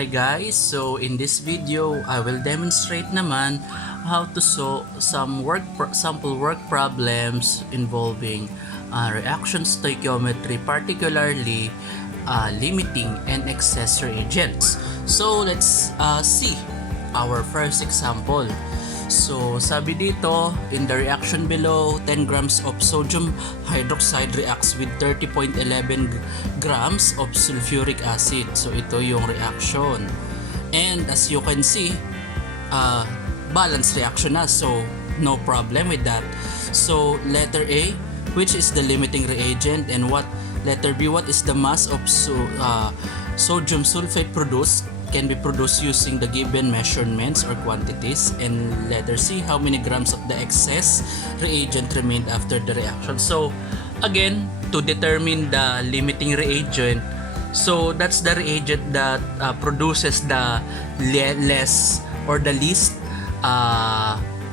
Hi guys, so in this video I will demonstrate naman how to solve some sample work problems involving reaction stoichiometry, particularly limiting and excess reagents. So let's see our first example. So sabi dito, in the reaction below, 10 grams of sodium hydroxide reacts with 30.11 grams of sulfuric acid. So ito yung reaction. And as you can see, balanced reaction na. So no problem with that. So letter A, which is the limiting reagent, and letter B, what is the mass of sodium sulfate produced, can be produced using the given measurements or quantities, and letter C, how many grams of the excess reagent remained after the reaction. So again, to determine the limiting reagent, so that's the reagent that produces the less or the least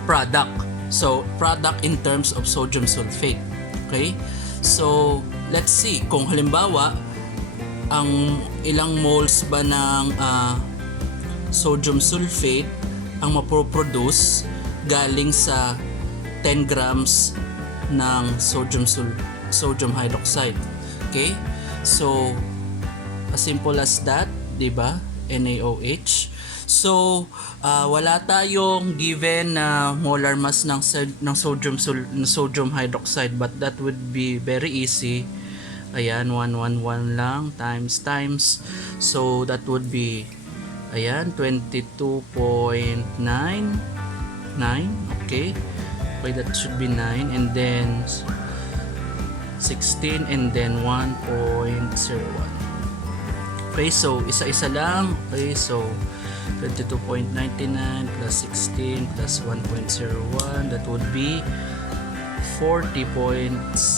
product. So product in terms of sodium sulfate. Okay, so let's see kung halimbawa ang ilang moles ba ng sodium sulfate ang mapoproduce galing sa 10 grams ng sodium hydroxide. Okay? So, as simple as that, di ba? NaOH. So, wala tayong given na molar mass ng sodium hydroxide, but that would be very easy. Ayan, 111 lang times. So that would be, ayan, 22.99. Okay, that should be 9, and then 16, and then 1.01. Okay, so isa-isa lang. Okay, so 22.99 plus 16 plus 1.01, that would be 40.00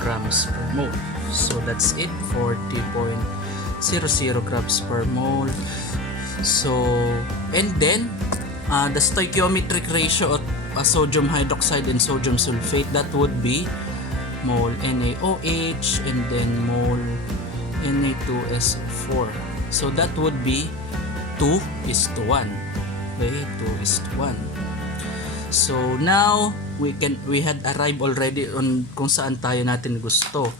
grams per mole. So that's it, 40.00 grams per mole. So, and then the stoichiometric ratio of sodium hydroxide and sodium sulfate, that would be mole NaOH and then mole Na2SO4. So that would be 2:1. Okay, 2:1. So now we had arrived already on kung saan tayo natin gusto.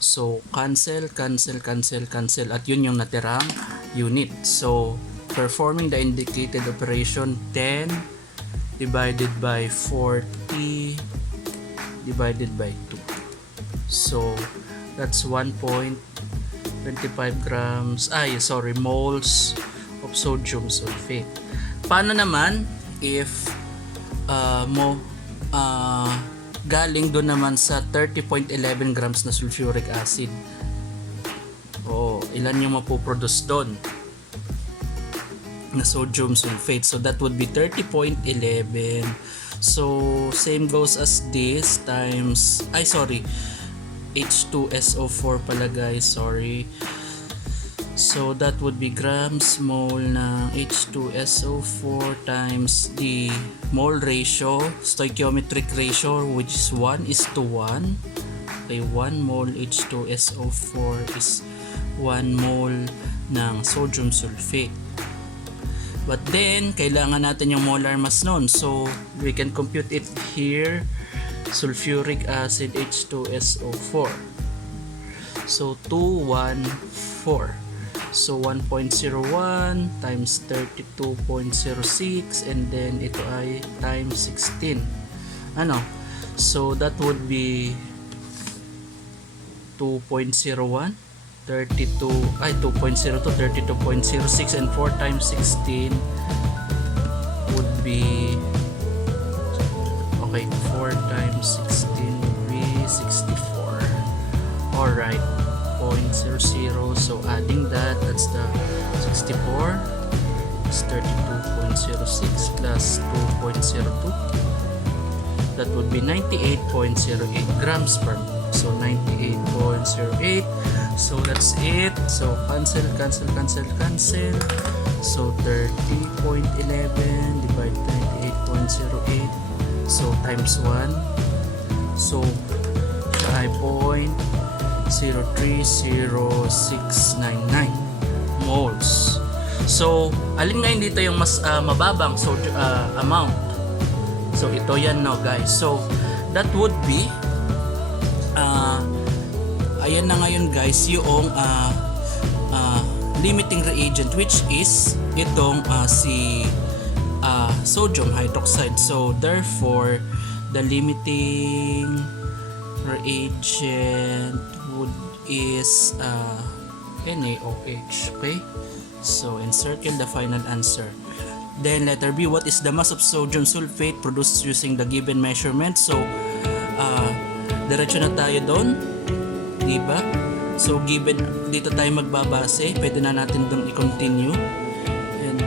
So cancel at yun yung natirang unit. So performing the indicated operation, 10 divided by 40 divided by 2. So that's 1.25 grams moles of sodium sulfate. Paano naman if galing doon naman sa 30.11 grams na sulfuric acid? Ilan yung mapoproduce doon na sodium sulfate? So that would be 30.11. So same goes as this times H2SO4 pala guys, sorry. So that would be grams mole ng H2SO4 times the mole ratio, stoichiometric ratio, which is 1:1. Okay, 1 mole H2SO4 is 1 mole ng sodium sulfate. But then, kailangan natin yung molar mass nun. So, we can compute it here. Sulfuric acid H2SO4. So, 214. So 1.01 times 32.06, and then ito ay times 16. So that would be 2.01 32.02 32.06, and 4 times 16 would be 4 times 16 would be 64. Alright, 0.00. So adding that's the 64 is 32.06 plus 2.02, that would be 98.08 grams per mole. So 98.08. So that's it. So cancel. So 30.11 divided by 98.08, so times 1. So siya ay 0.030699. moles. So, alin ngayon dito yung mas mababang amount? So, ito yan, no, guys. So, that would be ayan na ngayon, guys, yung limiting reagent, which is itong si sodium hydroxide. So, therefore, the limiting reagent is NaOH. Okay? So, encircle the final answer. Then, letter B, what is the mass of sodium sulfate produced using the given measurement? So, diretso na tayo doon. Diba? So, given, dito tayo magbabase. Pwede na natin doon i-continue. And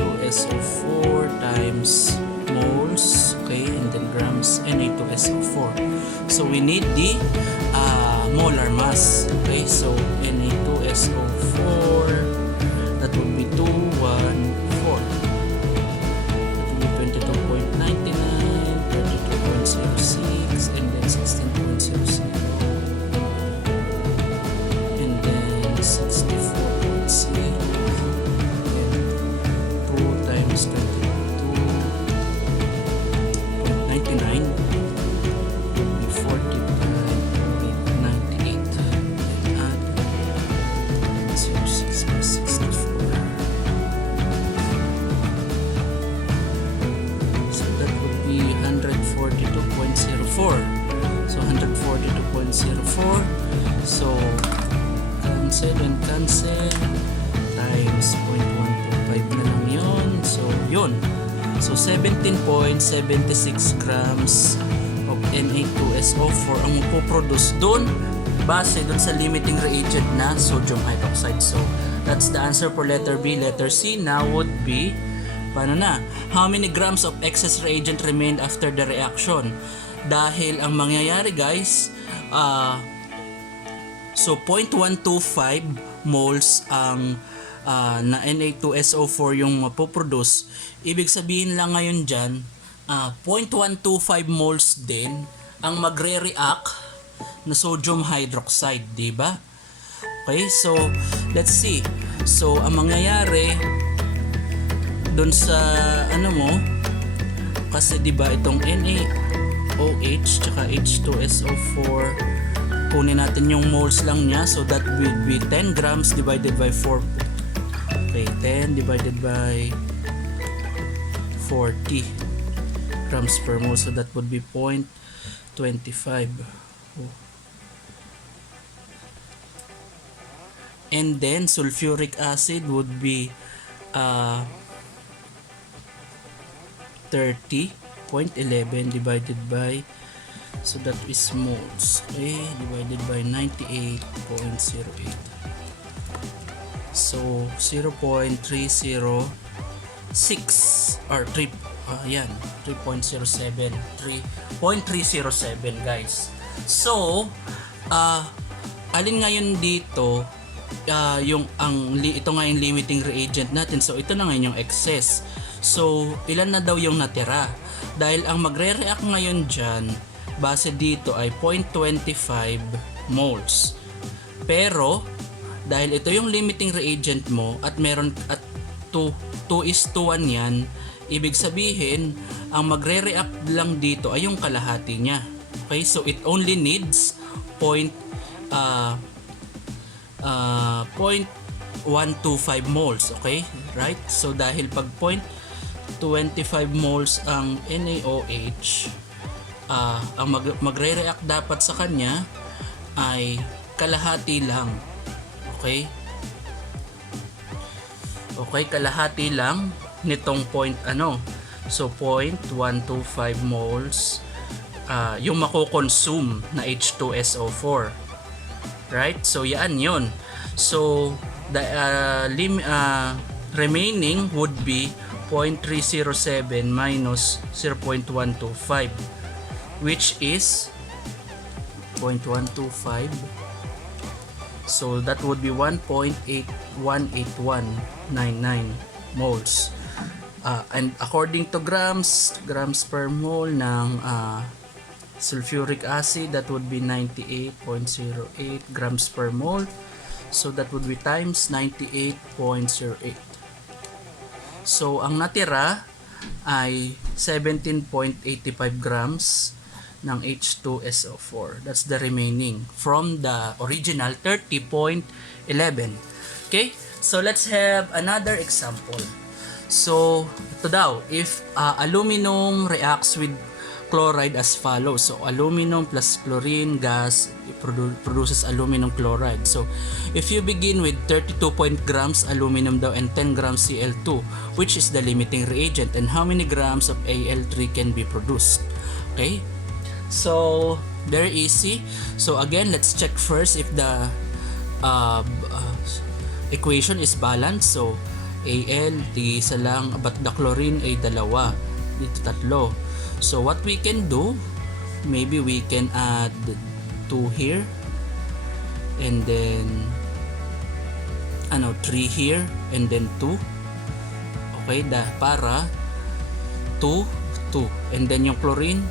2SO4 times moles. Okay? And then grams Na2SO4. So, we need the molar mass. Okay? So, Na2SO4, that would be 214. That would be 22.99, 32.06, and then 16.00. And then 64.0. And 2 times 22.99 would be 40.98. And add 06 plus 64. So that would be 142.04. So 142.04. So cancel and cancel times 0.125 na lang yun. So yun. So 17.76 grams of Na2SO4 ang mapoproduce doon base doon sa limiting reagent na sodium hydroxide. So that's the answer for letter B. Letter C now would be, paano na? How many grams of excess reagent remained after the reaction? Dahil ang mangyayari, guys, so 0.125 moles ang na Na2SO4 yung mapoproduce. Ibig sabihin lang ngayon dyan, 0.125 moles din ang magre-react na sodium hydroxide, di ba? Okay, so let's see. So ang mangyayari doon sa ano mo, kasi di ba itong NaOH tsaka H2SO4, kunin natin yung moles lang niya, so that will be 10 grams divided by 4. Okay, 10 divided by 40 grams per mole, so that would be 0.25. And then sulfuric acid would be 30.11 divided by, so that is moles, okay, divided by 98.08. So 0.306 or 3 yan 3.07 3.307 guys. So alin ngayon dito yung ito nga yung limiting reagent natin, so ito na ngayon yung excess. So ilan na daw yung natira? Dahil ang magre-react ngayon dyan base dito ay 0.25 moles. Pero dahil ito yung limiting reagent mo at meron at 2:1 yan, ibig sabihin ang magre-react lang dito ay yung kalahati niya. Okay, so it only needs 0.125 moles. Okay, right? So dahil pag 0.25 moles ang NaOH, ang magre-react dapat sa kanya ay kalahati lang. Okay? Okay, kalahati lang nitong so 0.125 moles yung mako-consume na H2SO4. Right? So yan yun. So the remaining would be 0.307 minus 0.125, which is 0.125. So that would be 1.18199 moles. And according to grams per mole ng sulfuric acid, that would be 98.08 grams per mole. So that would be times 98.08. So ang natira ay 17.85 grams ng H2SO4. That's the remaining from the original 30.11. Okay? So let's have another example. So ito daw, if aluminum reacts with chloride as follows. So aluminum plus chlorine gas produces aluminum chloride. So if you begin with 32 grams aluminum daw and 10 grams Cl2, which is the limiting reagent, and how many grams of Al3 can be produced? Okay? So very easy. So again, let's check first if the equation is balanced. So Al, isa lang, but the chlorine ay dalawa. Dito tatlo. So what we can do, maybe we can add 2 here, and then 3 here, and then 2. Okay, para 2, and then yung chlorine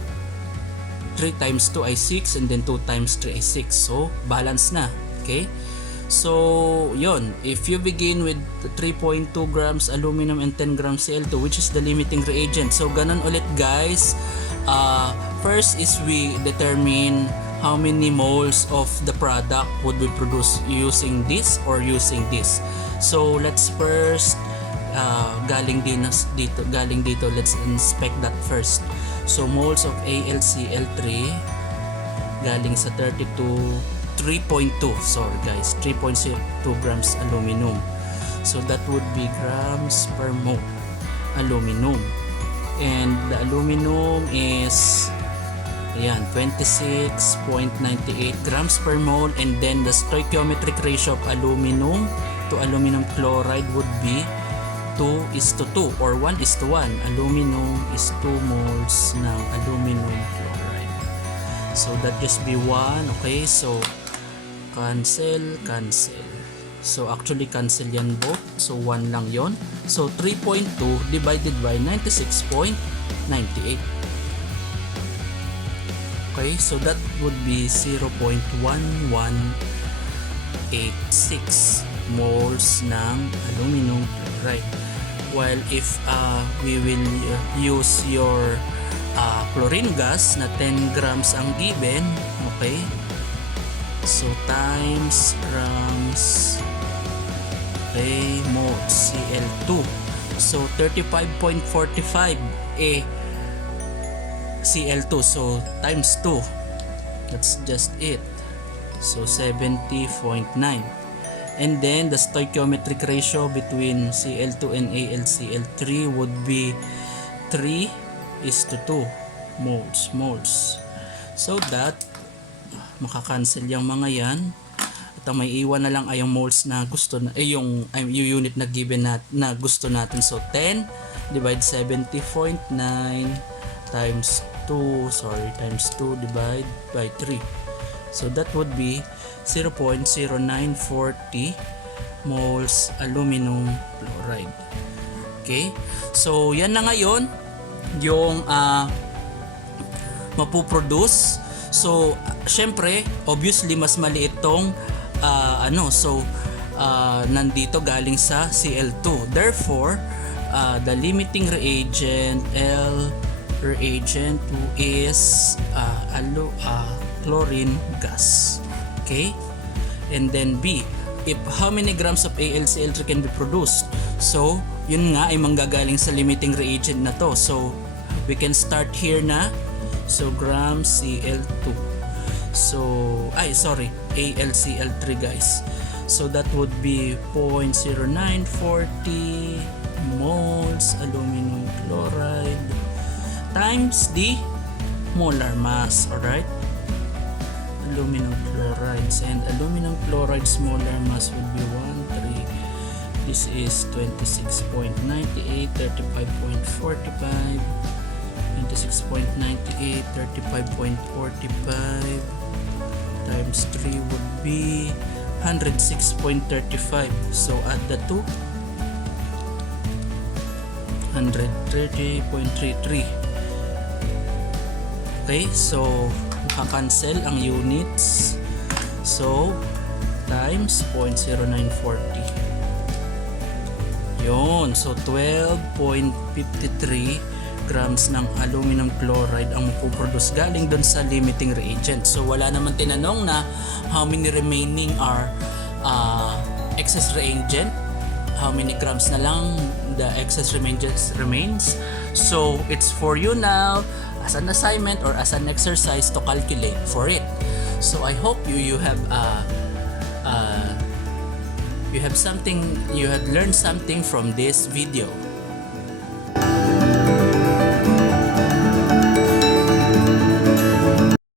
3 times 2 ay 6, and then 2 times 3 ay 6. So balance na. Okay, so yon, if you begin with 3.2 grams aluminum and 10 grams Cl2, which is the limiting reagent. So ganun ulit guys. First is we determine how many moles of the product would we produce using this or using this. So let's first galing dito, let's inspect that first. So moles of AlCl3 galing sa 3.2, sorry guys, 3.2 grams aluminum. So that would be grams per mole aluminum, and the aluminum is 26.98 grams per mole, and then the stoichiometric ratio of aluminum to aluminum chloride would be 2:2 or 1:1. Aluminum is 2 moles ng aluminum chloride. So that just be 1. Okay, so cancel. So actually cancel yan both. So 1 lang yon. So 3.2 divided by 96.98. Okay, so that would be 0.1186 moles ng aluminum chloride. While if we will use your chlorine gas na 10 grams ang given, okay, so times grams, okay, moles Cl2, so 35.45 Cl2, so times 2, that's just it, so 70.9. And then the stoichiometric ratio between Cl2 and AlCl3 would be 3:2 moles. So that makakancel yung mga yan, at ang may iwan na lang ay yung moles na gusto na, yung unit na given na gusto natin. So 10 divide 70.9 times 2 divide by 3. So that would be 0.0940 moles aluminum chloride. Okay? So yan na ngayon yung mapuproduce. So syempre, obviously mas maliit tong nandito galing sa Cl2. Therefore, the limiting reagent reagent is chlorine gas. Okay, and then B, if how many grams of AlCl3 can be produced. So yun nga ay manggagaling sa limiting reagent na to. So we can start here na. So grams Cl2, so AlCl3 guys. So that would be 0.0940 moles aluminum chloride times the molar mass. Alright, aluminum chlorides, and aluminum chloride's molar mass would be 13. This is 26.98, 35.45, 26.98, 35.45 times 3 would be 106.35. So add the 2, 130.33. Okay, so maka-cancel ang units. So times 0.0940. Yun. So, 12.53 grams ng aluminum chloride ang mapuproduce galing doon sa limiting reagent. So, wala naman tinanong na how many remaining are excess reagent. How many grams na lang the excess remains. So, it's for you now as an assignment or as an exercise to calculate for it. So, I hope you have learned something from this video.